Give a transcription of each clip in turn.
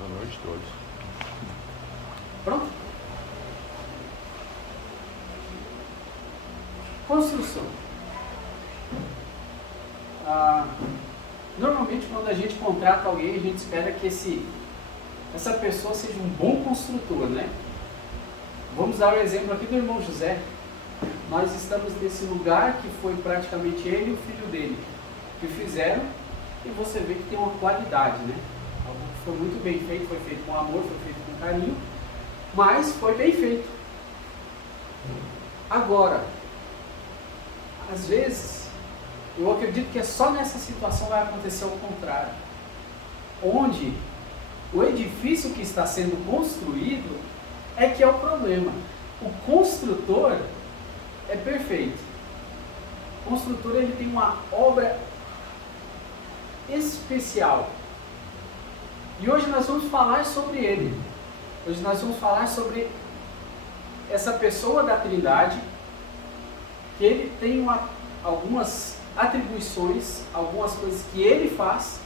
Boa noite a todos. Pronto? Construção. Normalmente, quando a gente contrata alguém, a gente espera que essa pessoa seja um bom construtor, né? Vamos dar o exemplo aqui do irmão José. Nós estamos nesse lugar que foi praticamente ele e o filho dele que fizeram, e você vê que tem uma qualidade, né? Algo que foi muito bem feito, foi feito com amor, foi feito com carinho, mas foi bem feito. Agora, às vezes, eu acredito que é só nessa situação vai acontecer o contrário, onde o edifício que está sendo construído é que é o problema. O construtor é perfeito. O construtor, ele tem uma obra especial. E hoje nós vamos falar sobre ele. Hoje nós vamos falar sobre essa pessoa da Trindade, que ele tem algumas atribuições, algumas coisas que ele faz,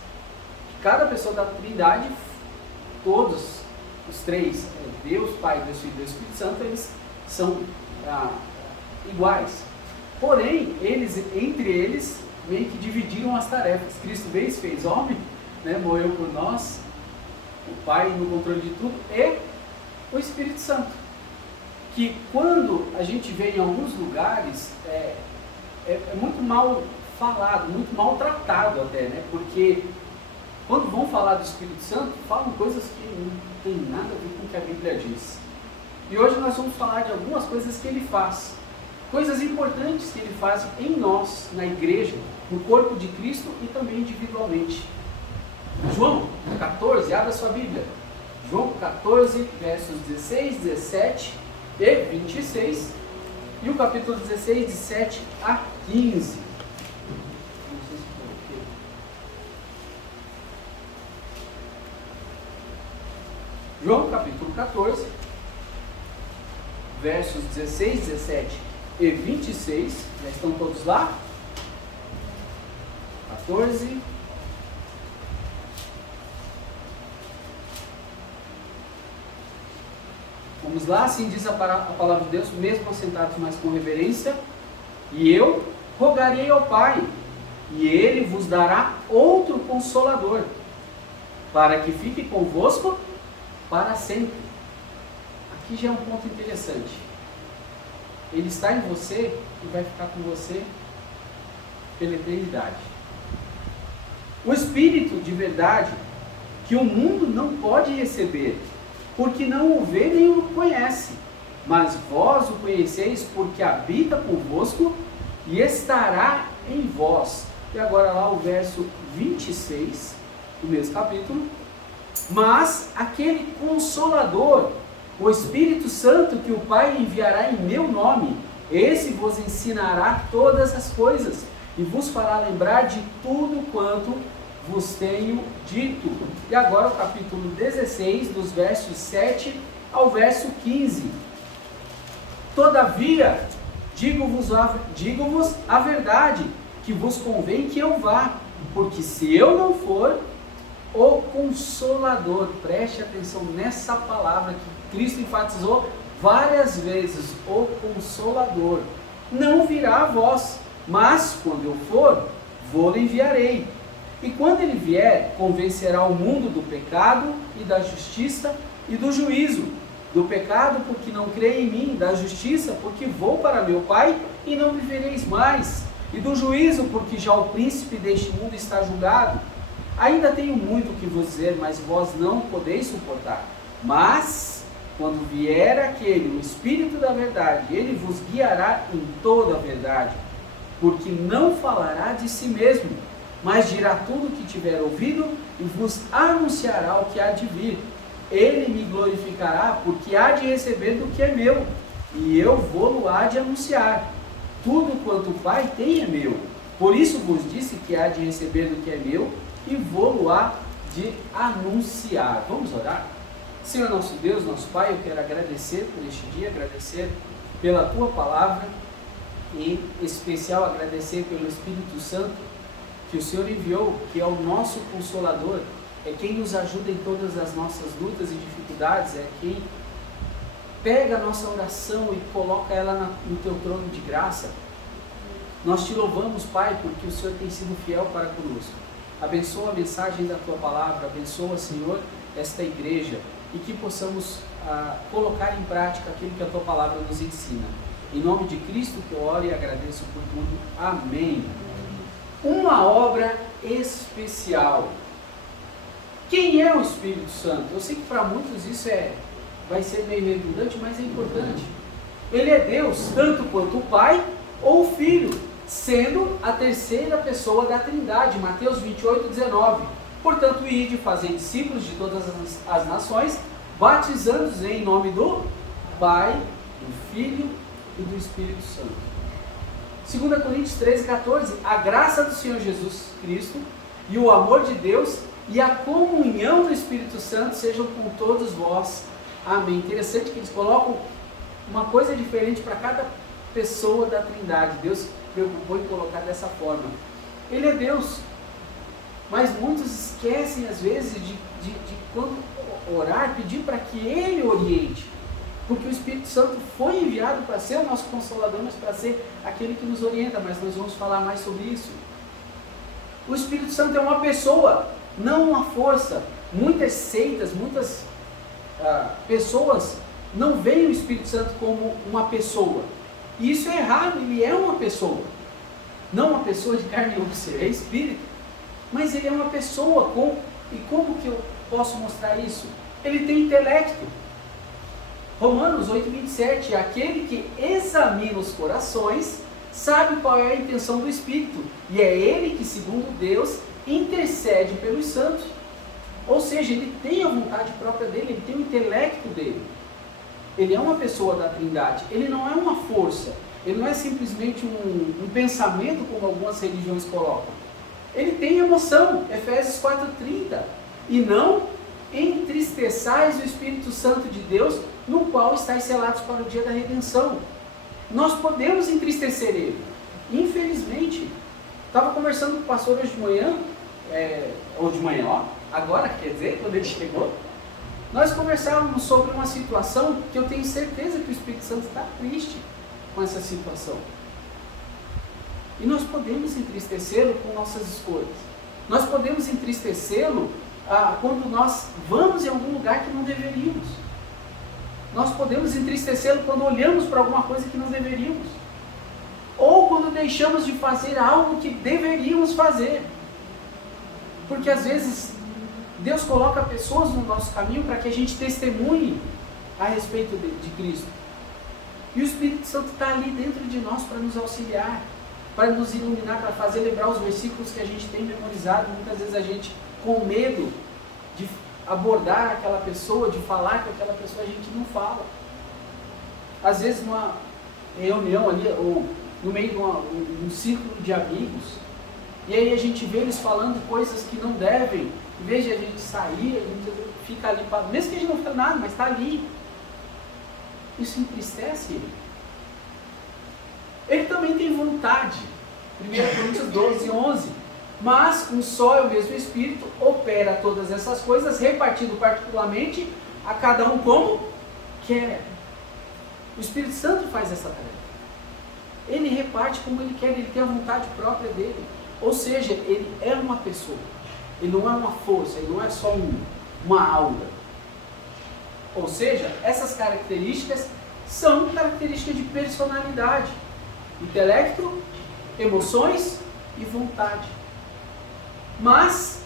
que cada pessoa da Trindade, todos os três, Deus, Pai, Deus Filho e Deus Espírito Santo, eles são iguais. Porém, entre eles, meio que dividiram as tarefas. Cristo veio, se fez homem, né, morreu por nós, o Pai no controle de tudo, e o Espírito Santo. Que quando a gente vê em alguns lugares, é muito mal falado, muito mal tratado até, né? Porque quando vão falar do Espírito Santo, falam coisas que não tem nada a ver com o que a Bíblia diz. E hoje nós vamos falar de algumas coisas que ele faz. Coisas importantes que ele faz em nós, na igreja, no corpo de Cristo e também individualmente. João 14, abra sua Bíblia. João 14, versos 16, 17 e 26. E o capítulo 16, de 7 a 15. João capítulo 14, versos 16, 17 e 26. Já estão todos lá? 14. Vamos lá, assim diz a palavra de Deus, mesmo assentados, mas com reverência. E eu rogarei ao Pai, e Ele vos dará outro Consolador, para que fique convosco para sempre. Aqui já é um ponto interessante. Ele está em você e vai ficar com você pela eternidade. O Espírito de verdade, que o mundo não pode receber, porque não o vê nem o conhece, mas vós o conheceis, porque habita convosco e estará em vós. E agora lá o verso 26, do mesmo capítulo. Mas aquele Consolador, o Espírito Santo, que o Pai enviará em meu nome, esse vos ensinará todas as coisas e vos fará lembrar de tudo quanto vos tenho dito. E agora o capítulo 16, dos versos 7 ao verso 15. Todavia, digo-vos a verdade, que vos convém que eu vá, porque se eu não for, o Consolador, preste atenção nessa palavra que Cristo enfatizou várias vezes, o Consolador, não virá a vós, mas quando eu for, vou-lhe enviarei. E quando ele vier, convencerá o mundo do pecado e da justiça e do juízo. Do pecado, porque não crê em mim; da justiça, porque vou para meu Pai e não me vereis mais; e do juízo, porque já o príncipe deste mundo está julgado. Ainda tenho muito que vos dizer, mas vós não podeis suportar. Mas, quando vier aquele, o Espírito da verdade, ele vos guiará em toda a verdade, porque não falará de si mesmo, mas dirá tudo o que tiver ouvido e vos anunciará o que há de vir. Ele me glorificará, porque há de receber do que é meu, e eu vou-lo há de anunciar. Tudo quanto o Pai tem é meu. Por isso vos disse que há de receber do que é meu, e vou-lo há de anunciar. Vamos orar? Senhor nosso Deus, nosso Pai, eu quero agradecer por este dia, agradecer pela Tua Palavra, e em especial agradecer pelo Espírito Santo, que o Senhor enviou, que é o nosso Consolador, é quem nos ajuda em todas as nossas lutas e dificuldades, é quem pega a nossa oração e coloca ela no teu trono de graça. Nós te louvamos, Pai, porque o Senhor tem sido fiel para conosco. Abençoa a mensagem da tua palavra, abençoa, Senhor, esta igreja, e que possamos colocar em prática aquilo que a tua palavra nos ensina. Em nome de Cristo que eu oro e agradeço por tudo. Amém. Uma obra especial. Quem é o Espírito Santo? Eu sei que para muitos isso vai ser meio redundante, mas é importante. Ele é Deus, tanto quanto o Pai ou o Filho, sendo a terceira pessoa da Trindade. Mateus 28:19. Portanto, ide, fazei discípulos de todas as nações, batizando-os em nome do Pai, do Filho e do Espírito Santo. 2 Coríntios 13:14. A graça do Senhor Jesus Cristo e o amor de Deus e a comunhão do Espírito Santo sejam com todos vós. Amém. Interessante que eles colocam uma coisa diferente para cada pessoa da Trindade. Deus se preocupou em colocar dessa forma. Ele é Deus, mas muitos esquecem às vezes de quando orar, pedir para que Ele oriente, porque o Espírito Santo foi enviado para ser o nosso Consolador, mas para ser aquele que nos orienta. Mas nós vamos falar mais sobre isso. O Espírito Santo é uma pessoa, não uma força. Muitas seitas, muitas pessoas não veem o Espírito Santo como uma pessoa, e isso é errado. Ele é uma pessoa, não uma pessoa de carne e osso, é espírito, mas ele é uma pessoa. E como que eu posso mostrar isso? Ele tem intelecto. Romanos 8:27, aquele que examina os corações sabe qual é a intenção do Espírito, e é ele que, segundo Deus, intercede pelos santos. Ou seja, ele tem a vontade própria dele, ele tem o intelecto dele. Ele é uma pessoa da Trindade, ele não é uma força, ele não é simplesmente um pensamento como algumas religiões colocam. Ele tem emoção, Efésios 4:30, e não entristeçais o Espírito Santo de Deus, no qual estáis selados para o dia da redenção. Nós podemos entristecer ele, infelizmente. Estava conversando com o pastor hoje de manhã, agora, quer dizer, quando ele chegou, nós conversávamos sobre uma situação que eu tenho certeza que o Espírito Santo está triste com essa situação. E nós podemos entristecê-lo com nossas escolhas. Nós podemos entristecê-lo quando nós vamos em algum lugar que não deveríamos. Nós podemos entristecê-lo quando olhamos para alguma coisa que não deveríamos. Ou quando deixamos de fazer algo que deveríamos fazer. Porque às vezes Deus coloca pessoas no nosso caminho para que a gente testemunhe a respeito de Cristo. E o Espírito Santo está ali dentro de nós para nos auxiliar, para nos iluminar, para fazer lembrar os versículos que a gente tem memorizado. Muitas vezes a gente, com medo de abordar aquela pessoa, de falar com aquela pessoa, a gente não fala. Às vezes numa reunião ali, ou no meio de um círculo de amigos, e aí a gente vê eles falando coisas que não devem. Em vez de a gente sair, a gente fica ali, mesmo que a gente não fale nada, mas está ali. Isso entristece ele. Ele também tem vontade. 1 Coríntios 12:11. Mas um só é o mesmo Espírito, opera todas essas coisas, repartindo particularmente a cada um como quer. O Espírito Santo faz essa tarefa. Ele reparte como ele quer, ele tem a vontade própria dele. Ou seja, ele é uma pessoa. Ele não é uma força, ele não é só uma aura. Ou seja, essas características são características de personalidade. Intelecto, emoções e vontade. Mas,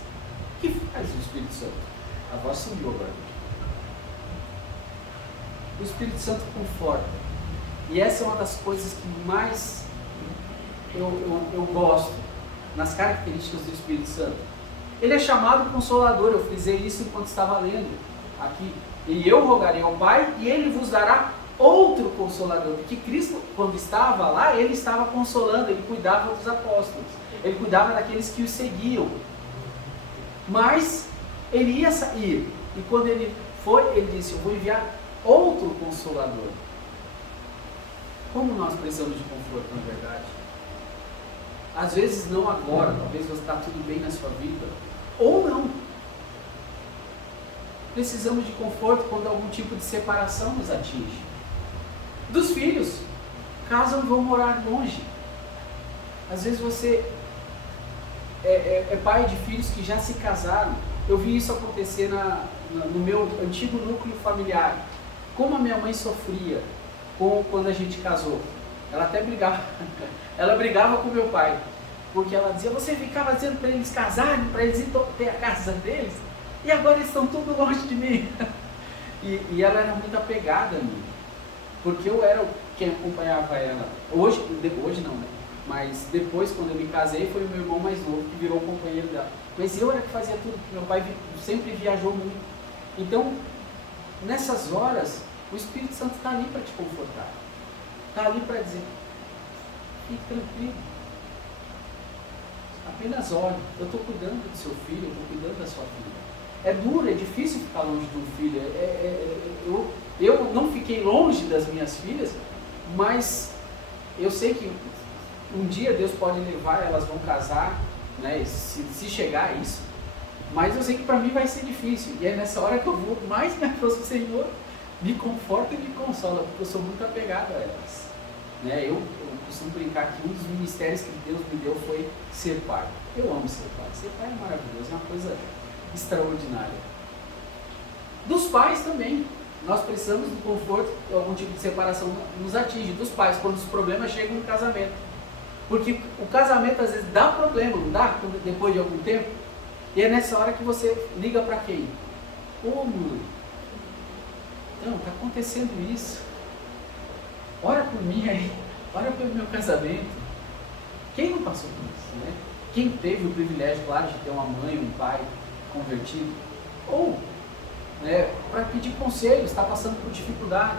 o que faz o Espírito Santo? A voz subiu agora. O Espírito Santo conforta. E essa é uma das coisas que mais eu gosto nas características do Espírito Santo. Ele é chamado Consolador, eu frisei isso enquanto estava lendo aqui. E eu rogarei ao Pai, e Ele vos dará outro Consolador. Porque Cristo, quando estava lá, Ele estava consolando, Ele cuidava dos apóstolos, Ele cuidava daqueles que o seguiam. Mas Ele ia sair, e quando Ele foi, Ele disse, eu vou enviar outro Consolador. Como nós precisamos de conforto, na verdade? Às vezes não agora, talvez você está tudo bem na sua vida, ou não. precisamos de conforto quando algum tipo de separação nos atinge. Dos filhos, casam e vão morar longe. Às vezes você é pai de filhos que já se casaram. Eu vi isso acontecer no meu antigo núcleo familiar. Como a minha mãe sofria quando a gente casou. Ela até brigava. Ela brigava com meu pai. Porque ela dizia, você ficava dizendo para eles casarem, para eles ir ter a casa deles, e agora eles estão tudo longe de mim. E ela era muito apegada a mim. Porque eu era quem acompanhava ela. Hoje não, né? Mas depois, quando eu me casei, foi o meu irmão mais novo que virou o companheiro dela. Mas eu era que fazia tudo, porque meu pai sempre viajou muito. Então, nessas horas, o Espírito Santo está ali para te confortar. Está ali para dizer, fique tranquilo. Apenas olhe, eu estou cuidando do seu filho, eu estou cuidando da sua filha. É duro, é difícil ficar longe de um filho. Eu não fiquei longe das minhas filhas, mas eu sei que um dia Deus pode levar, elas vão casar, né, se chegar a isso, mas eu sei que para mim vai ser difícil, e é nessa hora que eu vou mais me aproximar do Senhor, me conforta e me consola, porque eu sou muito apegado a elas. Né? Eu costumo brincar que um dos ministérios que Deus me deu foi ser pai. Eu amo ser pai. Ser pai é maravilhoso, é uma coisa extraordinária. Dos pais também. Nós precisamos do conforto, algum tipo de separação nos atinge. Dos pais, quando os problemas chegam no casamento. Porque o casamento às vezes dá problema, não dá? Depois de algum tempo. E é nessa hora que você liga para quem? Ô, mãe, então, está acontecendo isso. Ora por mim aí, ora pelo meu casamento. Quem não passou por isso, né? Quem teve o privilégio, claro, de ter uma mãe, um pai convertido, ou, né, para pedir conselhos, está passando por dificuldade.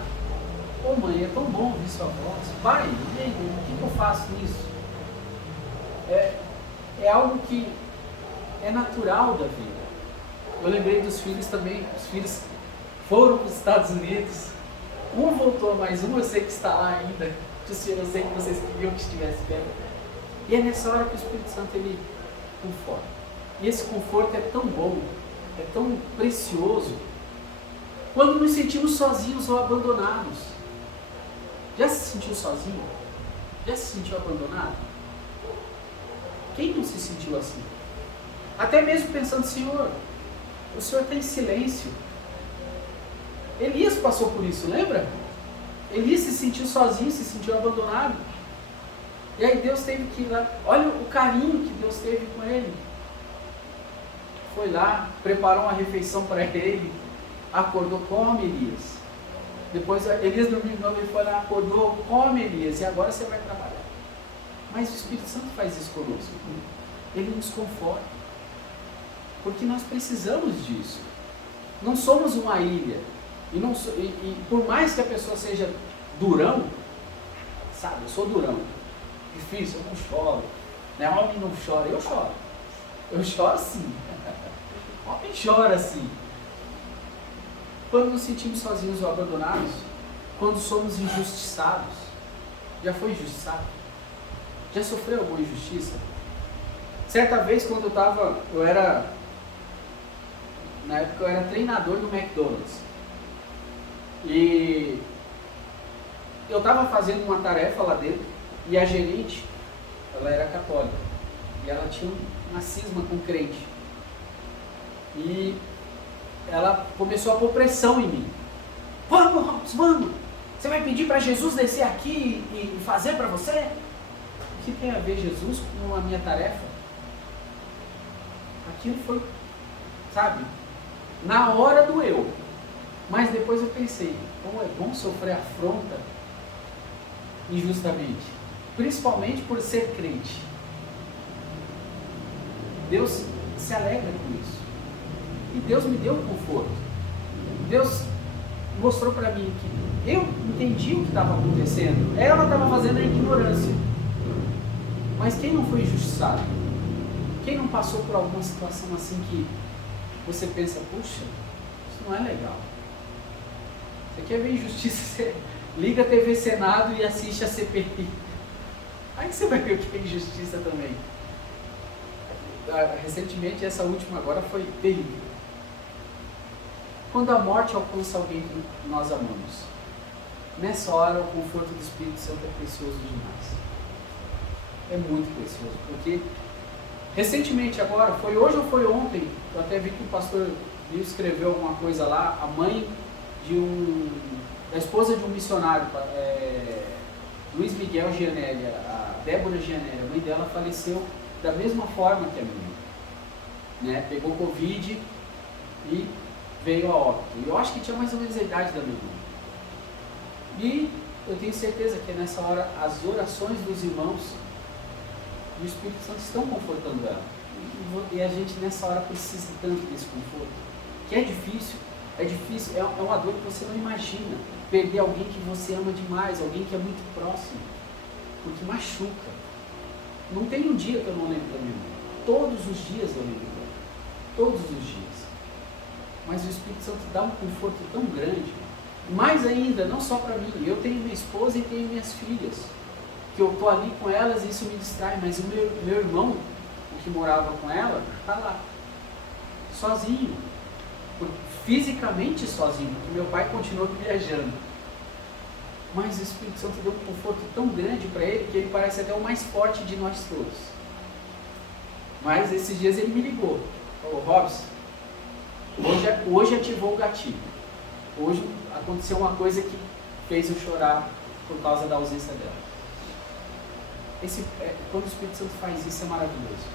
Ô mãe, é tão bom ouvir sua voz. Pai, e aí, o que eu faço nisso? É algo que é natural da vida. Eu lembrei dos filhos também, os filhos foram para os Estados Unidos. Um voltou, mais um eu sei que está lá ainda. Eu sei que vocês queriam que estivesse perto. E é nessa hora que o Espírito Santo ele conforta. E esse conforto é tão bom, é tão precioso, quando nos sentimos sozinhos ou abandonados. Já se sentiu sozinho? Já se sentiu abandonado? Quem não se sentiu assim? Até mesmo pensando, Senhor, o Senhor está em silêncio. Elias passou por isso, lembra? Elias se sentiu sozinho, se sentiu abandonado. E aí Deus teve que ir lá. Olha o carinho que Deus teve com ele. Foi lá, preparou uma refeição para ele, acordou, come, Elias. Depois Elias dormiu de novo, ele foi lá, acordou, come, Elias, e agora você vai trabalhar. Mas o Espírito Santo faz isso conosco. Ele nos conforta. Porque nós precisamos disso. Não somos uma ilha. E por mais que a pessoa seja durão, sabe, eu sou durão, difícil, eu não choro, né? Homem não chora, eu choro. Eu choro sim. Homem chora sim. Quando nos sentimos sozinhos ou abandonados, quando somos injustiçados. Já foi injustiçado? Já sofreu alguma injustiça? Certa vez quando na época eu era treinador do McDonald's. E eu estava fazendo uma tarefa lá dentro e a gerente, ela era católica e ela tinha uma cisma com crente. E ela começou a pôr pressão em mim. Vamos, Robson, vamos! Você vai pedir para Jesus descer aqui e fazer para você? O que tem a ver Jesus com a minha tarefa? Aquilo foi, sabe, na hora doeu. Mas depois eu pensei, como é bom sofrer afronta injustamente, principalmente por ser crente. Deus se alegra com isso. E Deus me deu conforto. Deus mostrou para mim que eu entendi o que estava acontecendo. Ela estava fazendo a ignorância. Mas quem não foi injustiçado? Quem não passou por alguma situação assim que você pensa, puxa, isso não é legal. Você quer ver injustiça, você liga a TV Senado e assiste a CPI. Aí você vai ver o que é injustiça também. Recentemente, essa última agora foi terrível. quando a morte alcança alguém que nós amamos. Nessa hora, o conforto do Espírito Santo é precioso demais. É muito precioso, porque recentemente agora, foi hoje ou foi ontem, eu até vi que o pastor escreveu alguma coisa lá, a mãe da esposa de um missionário, Luiz Miguel Gianelli, a Débora Gianelli, a mãe dela faleceu da mesma forma que a minha, né? Pegou Covid e veio a óbito. E eu acho que tinha mais ou menos a idade da minha mãe. E eu tenho certeza que nessa hora as orações dos irmãos e o Espírito Santo estão confortando ela. E a gente nessa hora precisa tanto desse conforto, que é difícil, é uma dor que você não imagina, perder alguém que você ama demais, alguém que é muito próximo, porque machuca. Não tem um dia que eu não lembro da minha mãe, todos os dias eu lembro dela, todos os dias. Mas o Espírito Santo dá um conforto tão grande, mais ainda, não só para mim, eu tenho minha esposa e tenho minhas filhas, que eu estou ali com elas e isso me distrai, mas o meu irmão, o que morava com ela, está lá, sozinho, fisicamente sozinho, porque meu pai continuou viajando. Mas o Espírito Santo deu um conforto tão grande para ele, que ele parece até o mais forte de nós todos. Mas esses dias ele me ligou, falou: Robson, hoje ativou o gatilho, hoje aconteceu uma coisa que fez eu chorar por causa da ausência dela. Quando o Espírito Santo faz isso é maravilhoso,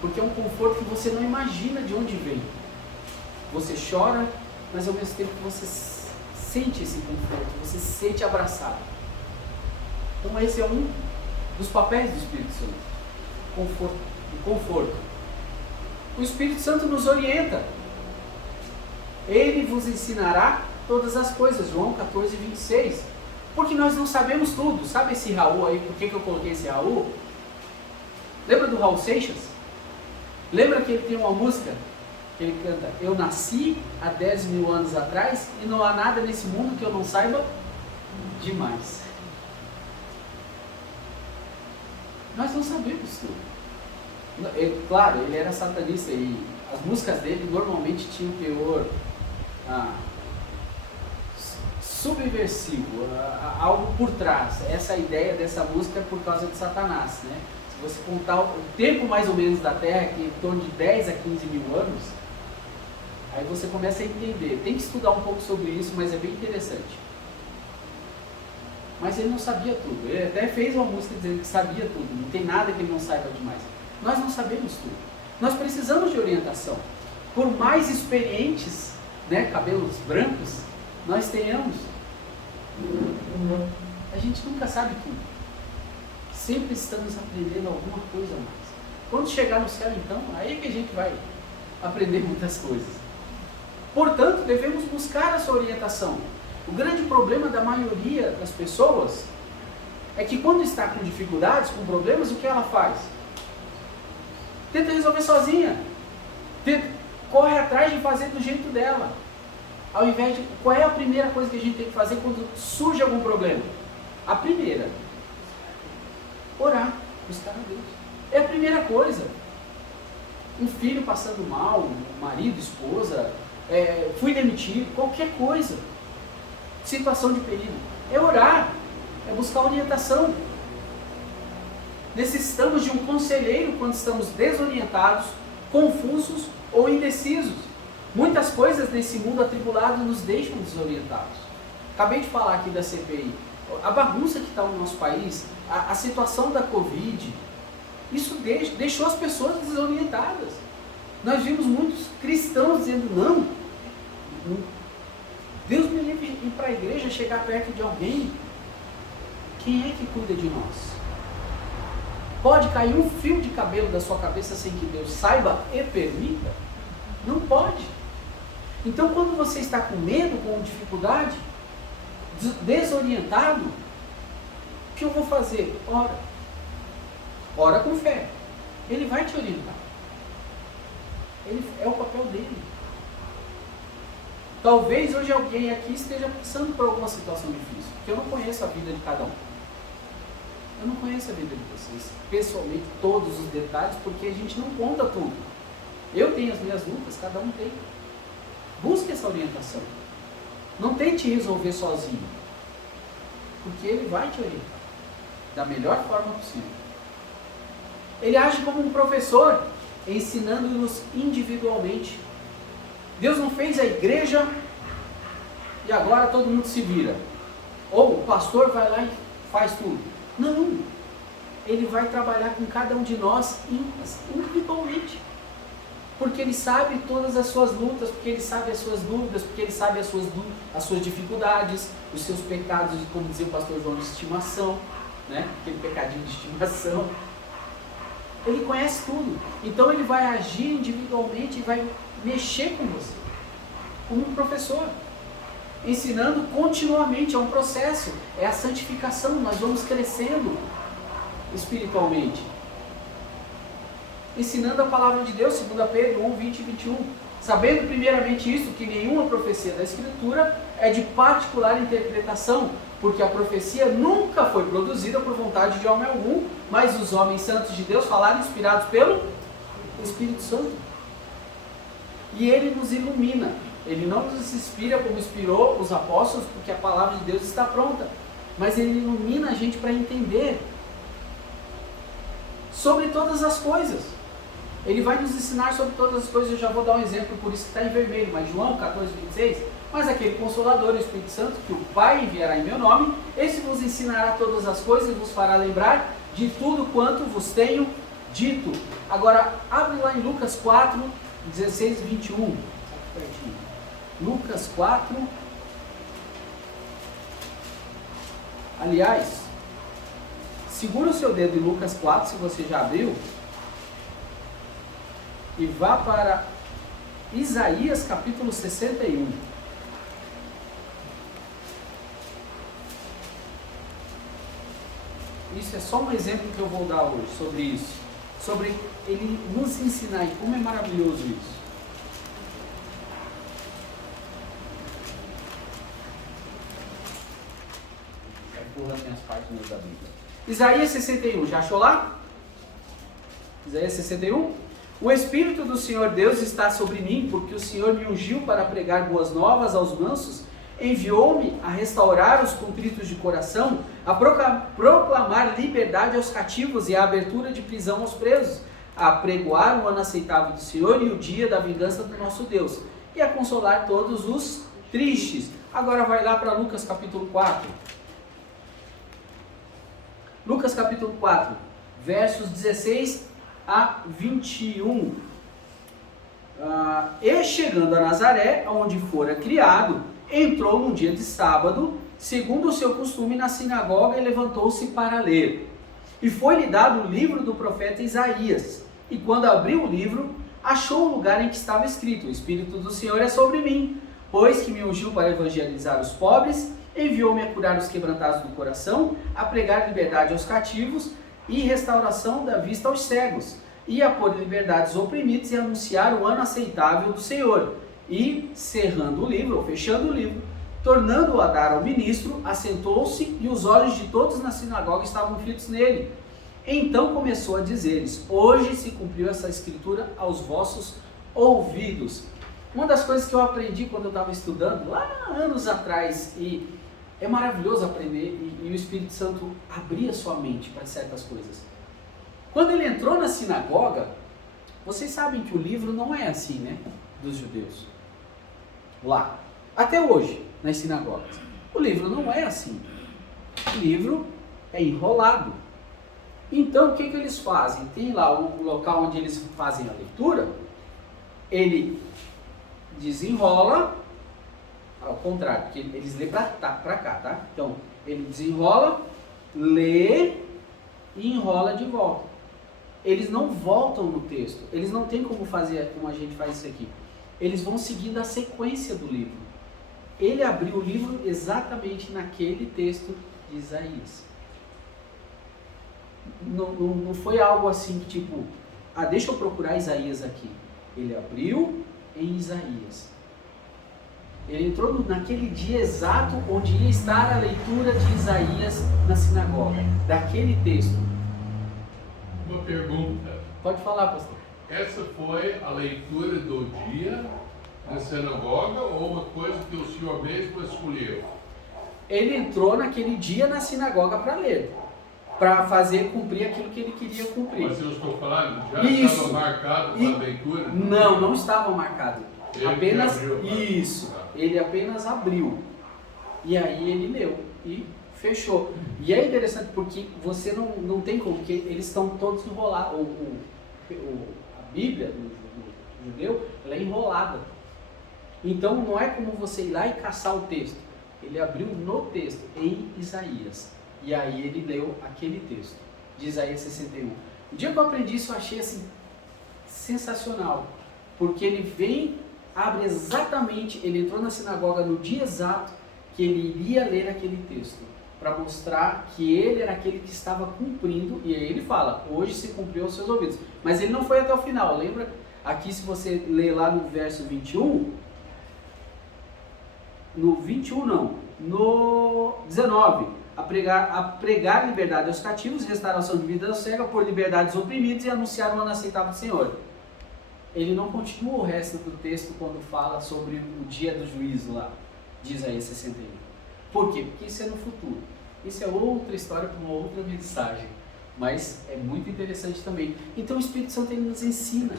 porque é um conforto que você não imagina de onde vem. Você chora, mas ao mesmo tempo você sente esse conforto, você se sente abraçado. Então esse é um dos papéis do Espírito Santo, o conforto. O Espírito Santo nos orienta. Ele vos ensinará todas as coisas, João 14, 26. Porque nós não sabemos tudo. Sabe esse Raul aí, por que eu coloquei esse Raul? Lembra do Raul Seixas? Lembra que ele tem uma música? Ele canta: eu nasci há 10 mil anos atrás e não há nada nesse mundo que eu não saiba demais. Nós não sabemos tudo. Claro, ele era satanista e as músicas dele normalmente tinham teor subversivo, algo por trás. Essa ideia dessa música é por causa de Satanás, né? Se você contar o tempo mais ou menos da Terra, que é em torno de 10 a 15 mil anos, aí você começa a entender. Tem que estudar um pouco sobre isso, mas é bem interessante. Mas ele não sabia tudo. Ele até fez uma música dizendo que sabia tudo. Não tem nada que ele não saiba demais. Nós não sabemos tudo. Nós precisamos de orientação. Por mais experientes, né, cabelos brancos, nós tenhamos, a gente nunca sabe tudo. Sempre estamos aprendendo alguma coisa a mais. Quando chegar no céu, então, aí é que a gente vai aprender muitas coisas. Portanto, devemos buscar essa orientação. O grande problema da maioria das pessoas é que quando está com dificuldades, com problemas, o que ela faz? Tenta resolver sozinha. Corre atrás de fazer do jeito dela. Ao invés de... Qual é a primeira coisa que a gente tem que fazer quando surge algum problema? A primeira: orar, buscar a Deus. É a primeira coisa. Um filho passando mal, um marido, esposa, fui demitido, qualquer coisa. Situação de perigo. É orar, é buscar orientação. Necessitamos de um conselheiro quando estamos desorientados, confusos ou indecisos. Muitas coisas nesse mundo atribulado nos deixam desorientados. Acabei de falar aqui da CPI. A bagunça que está no nosso país, a situação da Covid, isso deixou as pessoas desorientadas. Nós vimos muitos cristãos dizendo: não, Deus me livre de ir para a igreja, chegar perto de alguém. Quem é que cuida de nós? Pode cair um fio de cabelo da sua cabeça sem que Deus saiba e permita? Não pode. Então, quando você está com medo, com dificuldade, desorientado, o que eu vou fazer? Ora. Ora com fé. Ele vai te orientar. É o papel dele. Talvez hoje alguém aqui esteja passando por alguma situação difícil, porque eu não conheço a vida de cada um. Eu não conheço a vida de vocês, pessoalmente, todos os detalhes, porque a gente não conta tudo. Eu tenho as minhas lutas, cada um tem. Busque essa orientação. Não tente resolver sozinho, porque Ele vai te orientar da melhor forma possível. Ele age como um professor, ensinando-nos individualmente. Deus não fez a igreja e agora todo mundo se vira. Ou o pastor vai lá e faz tudo. Não. Ele vai trabalhar com cada um de nós individualmente. Porque Ele sabe todas as suas lutas, porque Ele sabe as suas dúvidas, porque Ele sabe as suas dificuldades, os seus pecados, como dizia o pastor João, de estimação, né? Aquele pecadinho de estimação. Ele conhece tudo. Então Ele vai agir individualmente e vai mexer com você, como um professor, ensinando continuamente. É um processo, é a santificação. Nós vamos crescendo espiritualmente, ensinando a palavra de Deus, 2 Pedro 1, 20 e 21. Sabendo primeiramente isso, que nenhuma profecia da Escritura é de particular interpretação, porque a profecia nunca foi produzida por vontade de homem algum, mas os homens santos de Deus falaram inspirados pelo Espírito Santo. E Ele nos ilumina. Ele não nos inspira como inspirou os apóstolos, porque a palavra de Deus está pronta, mas Ele ilumina a gente para entender sobre todas as coisas. Ele vai nos ensinar sobre todas as coisas. Eu já vou dar um exemplo, por isso que está em vermelho, mas João 14, 26, mas aquele Consolador, o Espírito Santo, que o Pai enviará em meu nome, esse vos ensinará todas as coisas e vos fará lembrar de tudo quanto vos tenho dito. Agora, abre lá em Lucas 4, 16 e 21. Lucas 4. Aliás, segura o seu dedo em Lucas 4, se você já abriu, e vá para Isaías capítulo 61. Isso é só um exemplo que eu vou dar hoje sobre isso. Sobre Ele nos ensinar, e como é maravilhoso isso. Empurrando minhas páginas da Bíblia. Isaías 61, já achou lá? Isaías 61. O Espírito do Senhor Deus está sobre mim, porque o Senhor me ungiu para pregar boas novas aos mansos, enviou-me a restaurar os contritos de coração, a proclamar liberdade aos cativos e a abertura de prisão aos presos, a pregoar o ano aceitável do Senhor e o dia da vingança do nosso Deus, e a consolar todos os tristes. Agora vai lá para Lucas capítulo 4. Lucas capítulo 4, versos 16 a 21. E chegando a Nazaré, onde fora criado, entrou num dia de sábado, segundo o seu costume, na sinagoga, e levantou-se para ler. E foi-lhe dado o livro do profeta Isaías. E quando abriu o livro, achou o lugar em que estava escrito: o Espírito do Senhor é sobre mim, pois que me ungiu para evangelizar os pobres, enviou-me a curar os quebrantados do coração, a pregar liberdade aos cativos e restauração da vista aos cegos, e a pôr em liberdade os oprimidos, e anunciar o ano aceitável do Senhor. E, cerrando o livro, ou fechando o livro, tornando-o a dar ao ministro, assentou-se, e os olhos de todos na sinagoga estavam fitos nele. Então começou a dizer-lhes: hoje se cumpriu essa escritura aos vossos ouvidos. Uma das coisas que eu aprendi quando eu estava estudando, lá anos atrás, e é maravilhoso aprender, e o Espírito Santo abria sua mente para certas coisas. Quando ele entrou na sinagoga, vocês sabem que o livro não é assim, né, dos judeus. Lá, até hoje, nas sinagogas, o livro não é assim. O livro é enrolado. Então, o que eles fazem? Tem lá o local onde eles fazem a leitura, ele desenrola, ao contrário, porque eles lêem para cá, tá? Então, ele desenrola, lê e enrola de volta. Eles não voltam no texto, eles não têm como fazer como a gente faz isso aqui. Eles vão seguindo a sequência do livro. Ele abriu o livro exatamente naquele texto de Isaías. Não foi algo assim que tipo, deixa eu procurar Isaías aqui. Ele abriu em Isaías. Ele entrou naquele dia exato onde ia estar a leitura de Isaías na sinagoga, daquele texto. Uma pergunta. Pode falar, pastor. Essa foi a leitura do dia na sinagoga ou uma coisa que o senhor mesmo escolheu? Ele entrou naquele dia na sinagoga para ler, para fazer cumprir aquilo que ele queria cumprir. Mas eu estou falando, já Isso. estava marcado para a leitura? Não, não estava marcado. Ele Apenas abriu, isso. tá. Ele apenas abriu. E aí ele leu e fechou. E é interessante porque você não tem como, porque eles estão todos enrolados. A Bíblia do judeu, ela é enrolada. Então não é como você ir lá e caçar o texto. Ele abriu no texto, em Isaías. E aí ele leu aquele texto, de Isaías 61. O dia que eu aprendi isso, eu achei assim, sensacional. Porque ele vem, abre exatamente, ele entrou na sinagoga no dia exato que ele iria ler aquele texto. Para mostrar que ele era aquele que estava cumprindo. E aí ele fala, hoje se cumpriu aos seus ouvidos. Mas ele não foi até o final, lembra? Aqui se você ler lá no verso 21... No 21 não, no 19, a pregar liberdade aos cativos, restauração de vida cega, por liberdade aos oprimidos e anunciar o ano aceitável do Senhor. Ele não continua o resto do texto quando fala sobre o dia do juízo lá, de Isaías 61. Por quê? Porque isso é no futuro. Isso é outra história para uma outra mensagem, mas é muito interessante também. Então o Espírito Santo ele nos ensina,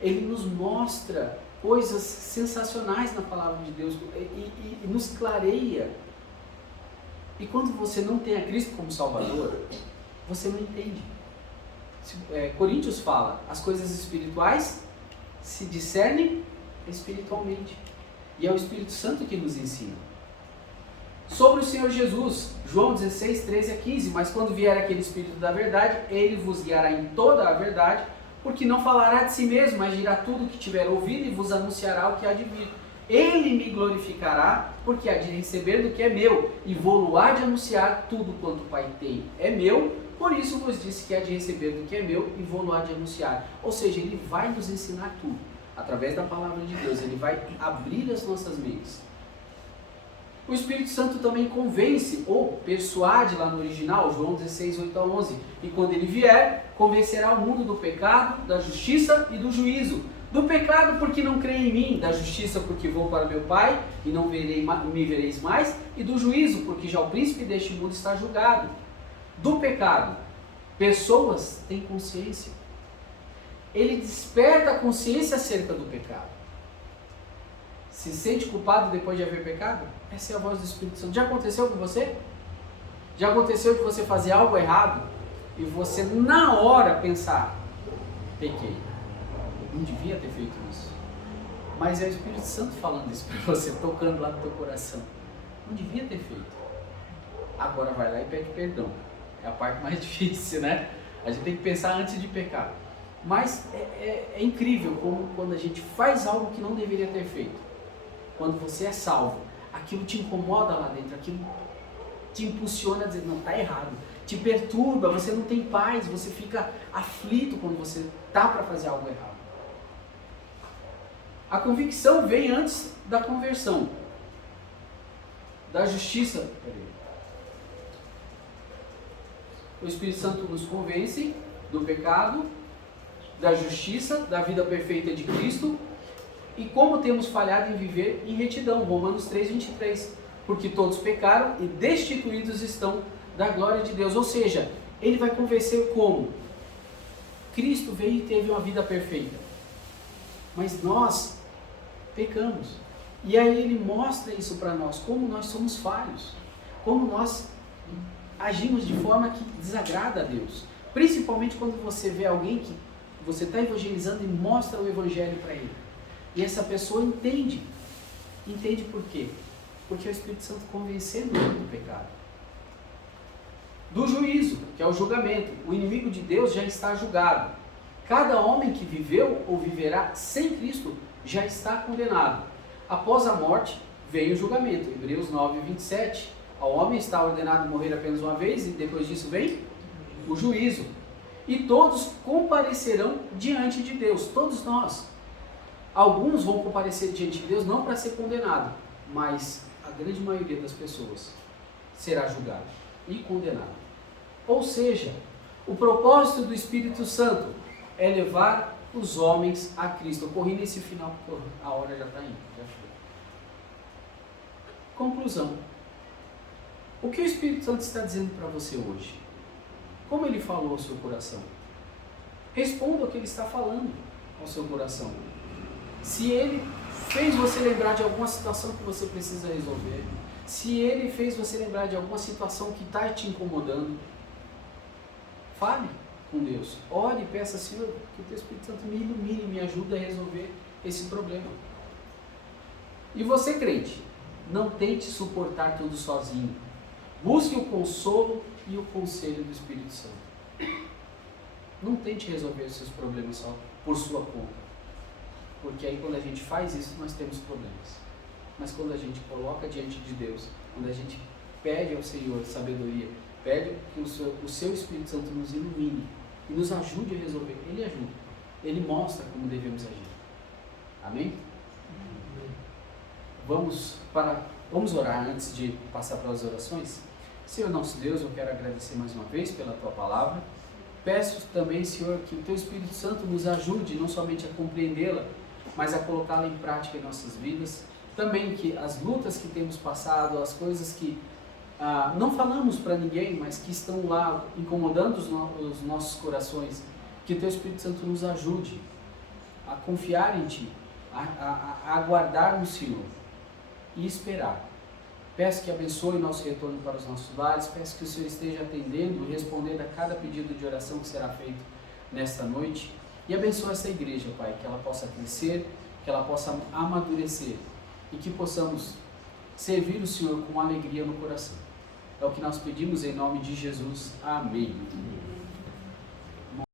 ele nos mostra coisas sensacionais na palavra de Deus e nos clareia. E quando você não tem a Cristo como Salvador, você não entende. Coríntios fala, as coisas espirituais se discernem espiritualmente. E é o Espírito Santo que nos ensina. Sobre o Senhor Jesus, João 16, 13 a 15, mas quando vier aquele Espírito da verdade, ele vos guiará em toda a verdade, porque não falará de si mesmo, mas dirá tudo o que tiver ouvido e vos anunciará o que há de vir. Ele me glorificará, porque há de receber do que é meu, e vou-lo há de anunciar tudo quanto o Pai tem. É meu, por isso vos disse que há de receber do que é meu, e vou-lo há de anunciar. Ou seja, ele vai nos ensinar tudo, através da palavra de Deus, ele vai abrir as nossas mentes. O Espírito Santo também convence, ou persuade lá no original, João 16, 8 a 11. E quando ele vier, convencerá o mundo do pecado, da justiça e do juízo. Do pecado porque não crê em mim, da justiça porque vou para meu Pai e não me vereis mais, e do juízo porque já o príncipe deste mundo está julgado. Do pecado, pessoas têm consciência. Ele desperta a consciência acerca do pecado. Se sente culpado depois de haver pecado? Essa é a voz do Espírito Santo. Já aconteceu com você? Já aconteceu que você fazia algo errado e você na hora pensar, pequei, não devia ter feito isso. Mas é o Espírito Santo falando isso para você, tocando lá no teu coração. Não devia ter feito. Agora vai lá e pede perdão. É a parte mais difícil, né? A gente tem que pensar antes de pecar. Mas é incrível como quando a gente faz algo que não deveria ter feito. Quando você é salvo, aquilo te incomoda lá dentro, aquilo te impulsiona a dizer, não, está errado, te perturba, você não tem paz, você fica aflito quando você está para fazer algo errado. A convicção vem antes da conversão, da justiça. O Espírito Santo nos convence do pecado, da justiça, da vida perfeita de Cristo, e como temos falhado em viver em retidão, Romanos 3, 23. Porque todos pecaram e destituídos estão da glória de Deus. Ou seja, ele vai convencer como? Cristo veio e teve uma vida perfeita. Mas nós pecamos. E aí ele mostra isso para nós, como nós somos falhos. Como nós agimos de forma que desagrada a Deus. Principalmente quando você vê alguém que você está evangelizando e mostra o evangelho para ele. E essa pessoa entende. Entende por quê? Porque é o Espírito Santo convencendo ele do pecado. Do juízo, que é o julgamento. O inimigo de Deus já está julgado. Cada homem que viveu ou viverá sem Cristo já está condenado. Após a morte, vem o julgamento. Hebreus 9, 27. Ao homem está ordenado morrer apenas uma vez e depois disso vem o juízo. E todos comparecerão diante de Deus. Todos nós. Alguns vão comparecer diante de Deus não para ser condenado, mas a grande maioria das pessoas será julgada e condenada. Ou seja, o propósito do Espírito Santo é levar os homens a Cristo. Eu corri nesse final porque a hora já está indo. Já foi. Conclusão. O que o Espírito Santo está dizendo para você hoje? Como ele falou ao seu coração? Responda o que ele está falando ao seu coração. Se ele fez você lembrar de alguma situação que você precisa resolver, se ele fez você lembrar de alguma situação que está te incomodando, fale com Deus. Ore e peça, Senhor, que o teu Espírito Santo me ilumine, me ajude a resolver esse problema. E você, crente, não tente suportar tudo sozinho. Busque o consolo e o conselho do Espírito Santo. Não tente resolver os seus problemas só por sua conta. Porque aí quando a gente faz isso, nós temos problemas. Mas quando a gente coloca diante de Deus, quando a gente pede ao Senhor sabedoria, pede que o seu Espírito Santo nos ilumine e nos ajude a resolver, Ele ajuda. Ele mostra como devemos agir. Amém? Vamos orar antes de passar para as orações? Senhor nosso Deus, eu quero agradecer mais uma vez pela Tua palavra. Peço também, Senhor, que o Teu Espírito Santo nos ajude não somente a compreendê-la, mas a colocá-la em prática em nossas vidas. Também que as lutas que temos passado, as coisas que não falamos para ninguém, mas que estão lá incomodando os nossos corações, que o Teu Espírito Santo nos ajude a confiar em Ti, a aguardar no Senhor e esperar. Peço que abençoe o nosso retorno para os nossos lares, peço que o Senhor esteja atendendo e respondendo a cada pedido de oração que será feito nesta noite. E abençoe essa igreja, Pai, que ela possa crescer, que ela possa amadurecer e que possamos servir o Senhor com alegria no coração. É o que nós pedimos em nome de Jesus. Amém.